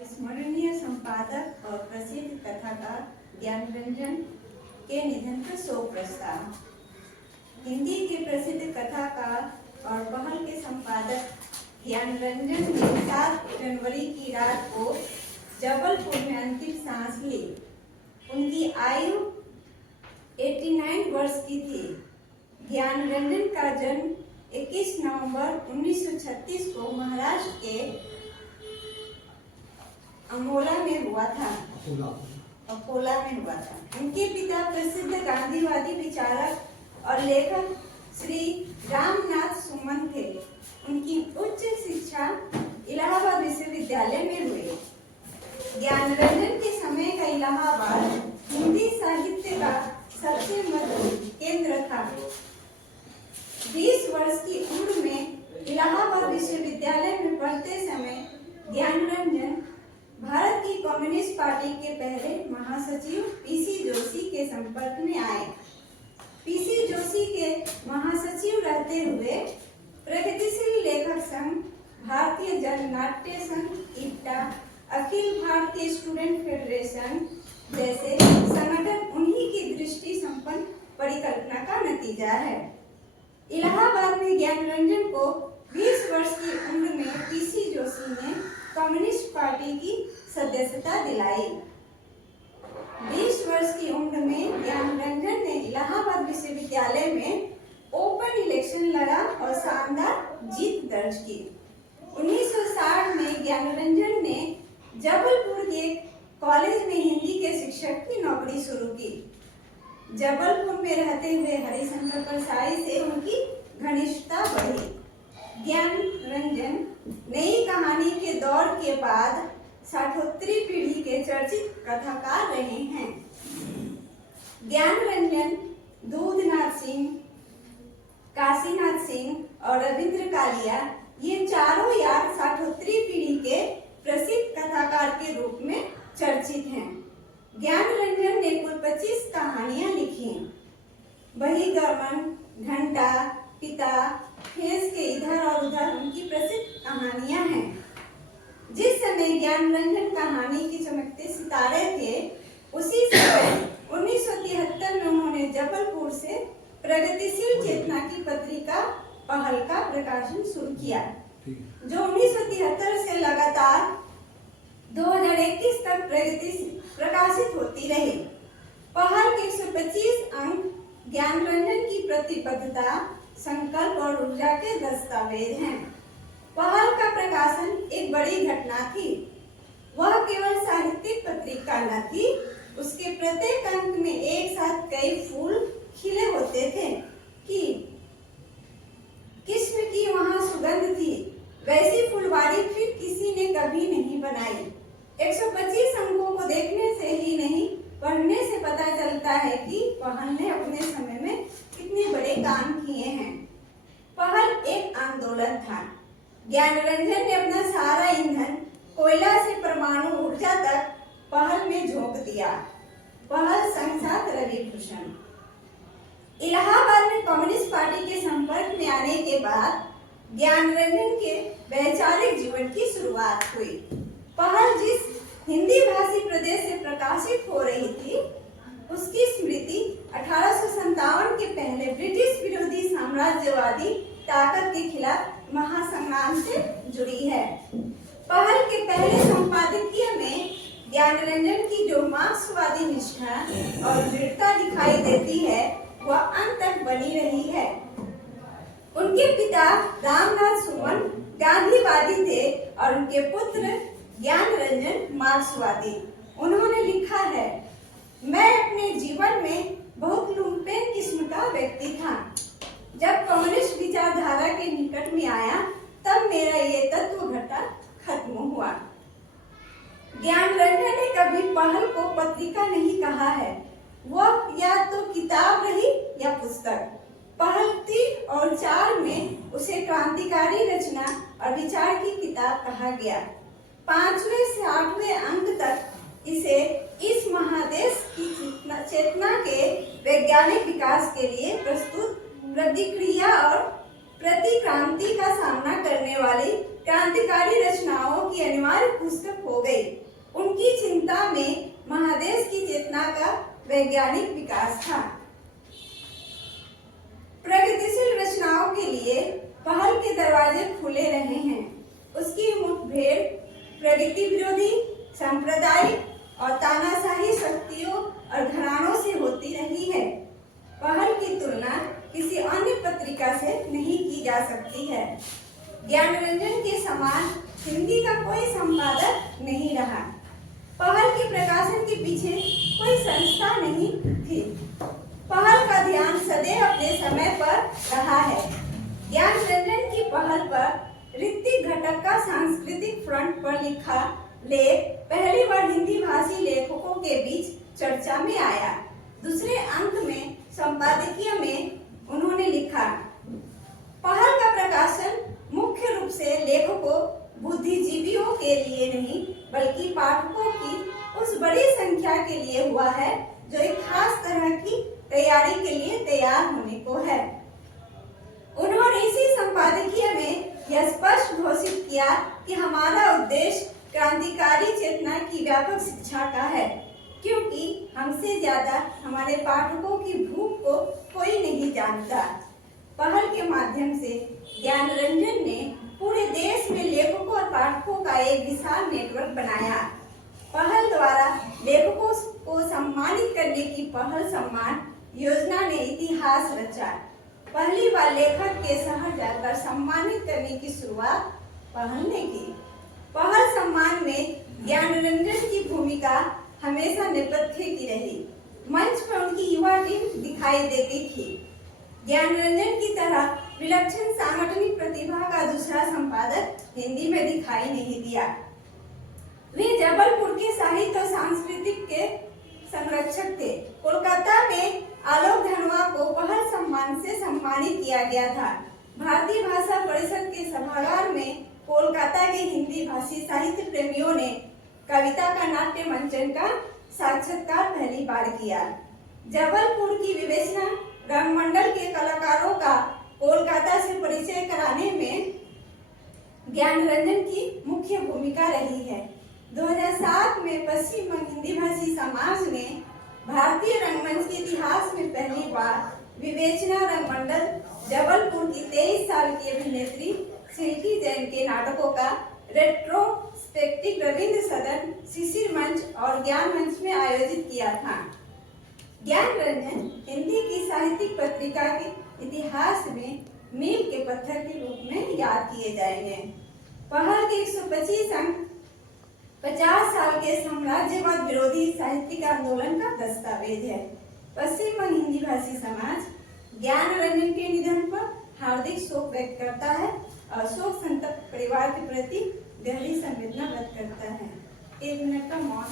स्मरणीय संपादक और प्रसिद्ध कथाकार ज्ञानरंजन के निधन पर शोक प्रस्ताव। हिंदी के प्रसिद्ध कथाकार और पहल के संपादक ज्ञानरंजन ने 7 जनवरी की रात को जबलपुर में अंतिम सांस ली। उनकी आयु 89 वर्ष की थी। ज्ञानरंजन का जन्म 21 नवंबर 1936 को महाराष्ट्र के अकोला में हुआ था। उनके पिता प्रसिद्ध गांधीवादी विचारक और लेखक श्री रामनाथ सुमन थे। उनकी उच्च शिक्षा इलाहाबाद विश्वविद्यालय में हुई। ज्ञानरंजन के समय का इलाहाबाद हिंदी साहित्य का सबसे मशहूर केंद्र था। 20 वर्ष की उम्र में इलाहाबाद विश्वविद्यालय में पढ़ते समय ज्ञानरंजन भारत की कम्युनिस्ट पार्टी के पहले महासचिव पीसी जोशी के संपर्क में आए। पीसी जोशी के महासचिव रहते हुए प्रगतिशील लेखक संघ, भारतीय जन नाट्य संघ, इप्टा, अखिल भारतीय स्टूडेंट फेडरेशन जैसे संगठन उन्हीं की दृष्टि संपन्न परिकल्पना का नतीजा है। इलाहाबाद में ज्ञानरंजन को 20 वर्ष की उम्र में पीसी जोशी ने कम्युनिस्ट पार्टी की सदस्यता दिलाई। 20 वर्ष की उम्र में ज्ञानरंजन ने इलाहाबाद विश्वविद्यालय में ओपन इलेक्शन लड़ा और शानदार जीत दर्ज की। 1960 में ज्ञानरंजन ने जबलपुर के कॉलेज में हिंदी के शिक्षक की नौकरी शुरू की। जबलपुर में रहते हुए हरिशंकर परसाई से उनकी घनिष्ठता बढ़ी। ज्ञानरंजन नई कहानी के दौर के बाद 60वीं पीढ़ी के चर्चित कथाकार रहे हैं। ज्ञानरंजन दूधनाथ सिंह, काशीनाथ सिंह और रविंद्र कालिया ये चारों यार 60वीं पीढ़ी के प्रसिद्ध कथाकार के रूप में चर्चित हैं। ज्ञानरंजन ने कुल 25 कहानियां लिखी। बहिर्गमन, घंटा, पिता, फेस के इधर और उधर उनकी प्रसिद्ध कहानियां हैं। जिस समय ज्ञानरंजन कहानी के चमकते सितारे थे, उसी समय 1973 में उन्होंने जबलपुर से प्रगतिशील चेतना की पत्रिका पहल का प्रकाशन शुरू किया, जो 1973 से लगातार 2021 तक प्रकाशित होती रही। पहल के 125 अंक ज्ञानरंजन की प्रतिबद्धता, संकल्प और ऊर्जा के दस्तावेज हैं। पहल का प्रकाशन एक बड़ी घटना थी। वह केवल साहित्यिक पत्रिका न थी, उसके प्रत्येक अंक में एक साथ कई फूल खिले होते थे कि किस्म की वहां सुगंध थी। वैसी फुलवारी फिर किसी ने कभी नहीं बनाई। 125 अंकों को देखने से ही नहीं, पढ़ने से पता चलता है कि पहल ने अपने समय में कितने बड़े काम किए हैं। पहल एक आंदोलन था। ज्ञानरंजन ने अपना सारा ईंधन कोयला से परमाणु ऊर्जा तक पहल में झोंक दिया। पहल संसाथ रविभूषण। इलाहाबाद में कम्युनिस्ट पार्टी के संपर्क में आने के बाद ज्ञानरंजन के वैचारिक जीवन की शुरुआत हुई। पहल जिस हिंदी भाषी प्रदेश से प्रकाशित हो रही थी, उसकी स्मृति 1857 के पहले ब्रिटिश विरोधी साम्राज्यवादी ताकत के खिलाफ महासंग्राम से जुड़ी है। पहल के पहले संपादकीय में ज्ञानरंजन की जो मार्क्सवादी निष्ठा और दृढ़ता दिखाई देती है, वह अंत तक बनी रही है। उनके पिता रामनाथ सुमन गांधीवादी थे और उनके पुत्र ज्ञानरंजन मार्क्सवादी। उन्होंने लिखा है, मैं अपने जीवन में बहुत लुम्पेन किस्म का व्यक्ति था। जब कम्युनिस्ट विचारधारा के निकट में आया, तब मेरा ये तत्व घटा खत्म हुआ। ज्ञानरंजन ने कभी पहल को पत्रिका नहीं कहा है। वह या तो किताब रही या पुस्तक। पहल 3 और 4 में उसे क्रांतिकारी रचना और विचार की किताब कहा गया। 5वें से 8वें अंक तक इसे इस महादेश की चेतना के वैज्ञानिक विकास के लिए प्रस्तुत प्रतिक्रिया और प्रतिक्रांति का सामना करने वाली क्रांतिकारी रचनाओं की अनिवार्य पुस्तक हो गई। वैज्ञानिक विकास था। प्रगतिशील रचनाओं के लिए पहल के दरवाजे खुले रहे हैं। उसकी मुठभेड़ प्रगति विरोधी, सांप्रदायिक और तानाशाही शक्तियों और घरानों से होती रही है। पहल की तुलना किसी अन्य पत्रिका से नहीं की जा सकती है। ज्ञानरंजन के समान हिंदी का कोई संपादक नहीं रहा। पहल के प्रकाशन के पीछे कोई संस्था नहीं थी। पहल का ध्यान सदैव अपने समय पर रहा है। ज्ञानरंजन की पहल पर ऋत्विक घटक का सांस्कृतिक फ्रंट पर लिखा लेख पहली बार हिंदी भाषी लेखकों के बीच चर्चा में आया। दूसरे अंक में संपादकीय में उन्होंने लिखा, पहल का प्रकाशन मुख्य रूप से लेखकों, बुद्धिजीवियों के लिए नहीं बल्कि पाठकों की उस बड़ी संख्या के लिए हुआ है जो एक खास तरह की तैयारी के लिए तैयार होने को है। उन्होंने इसी संपादकीय में यह स्पष्ट घोषित किया कि हमारा उद्देश्य क्रांतिकारी चेतना की व्यापक शिक्षा का है, क्योंकि हमसे ज्यादा हमारे पाठकों की भूख को कोई नहीं जानता। पहल के माध्यम से ज्ञानरंजन ने पूरे देश में लेखकों और पाठकों का एक विशाल नेटवर्क बनाया। पहल द्वारा लेखकों को सम्मानित करने की पहल सम्मान योजना ने इतिहास रचा। पहली बार लेखक के शहर जाकर सम्मानित करने की शुरुआत पहल ने की। पहल सम्मान में ज्ञानरंजन की भूमिका हमेशा नेपथ्य की रही। मंच पर उनकी युवा टीम दिखाई देती थी। ज्ञानरंजन की तरह विलक्षण सांगठनिक प्रतिभा का दूसरा संपादक हिंदी में दिखाई नहीं दिया। वे जबलपुर के साहित्य और सांस्कृतिक के संरक्षक थे। कोलकाता में आलोक धनवा को पहल सम्मान से सम्मानित किया गया था। भारतीय भाषा परिषद के सभागार में कोलकाता के हिंदी भाषी साहित्य प्रेमियों ने कविता का नाट्य मंचन का साक्षात्कार पहली बार किया। जबलपुर की विवेचना रंगमंडल के कलाकारों का कोलकाता से परिचय कराने में ज्ञानरंजन की मुख्य भूमिका रही है। 2007 में पश्चिम बंग हिंदी भाषी समाज ने भारतीय रंगमंच के इतिहास में पहली बार विवेचना रंगमंडल जबलपुर की 23 साल की अभिनेत्री सिल्की जैन के नाटकों का रेट्रोस्पेक्टिव रविंद्र सदन, शिशिर मंच और ज्ञान मंच में आयोजित किया था। ज्ञानरंजन हिंदी की साहित्यिक पत्रिका के इतिहास में मील के पत्थर के रूप में याद किए जाएंगे। पहल के 125 अंक 50 साल के साम्राज्यवाद विरोधी साहित्यिक आंदोलन का दस्तावेज है। पश्चिम बंग हिंदी भाषी समाज ज्ञानरंजन के निधन पर हार्दिक शोक व्यक्त करता है और शोक संतप्त परिवार के प्रति गहरी संवेदना व्यक्त करता है। 1 मिनट का मौन।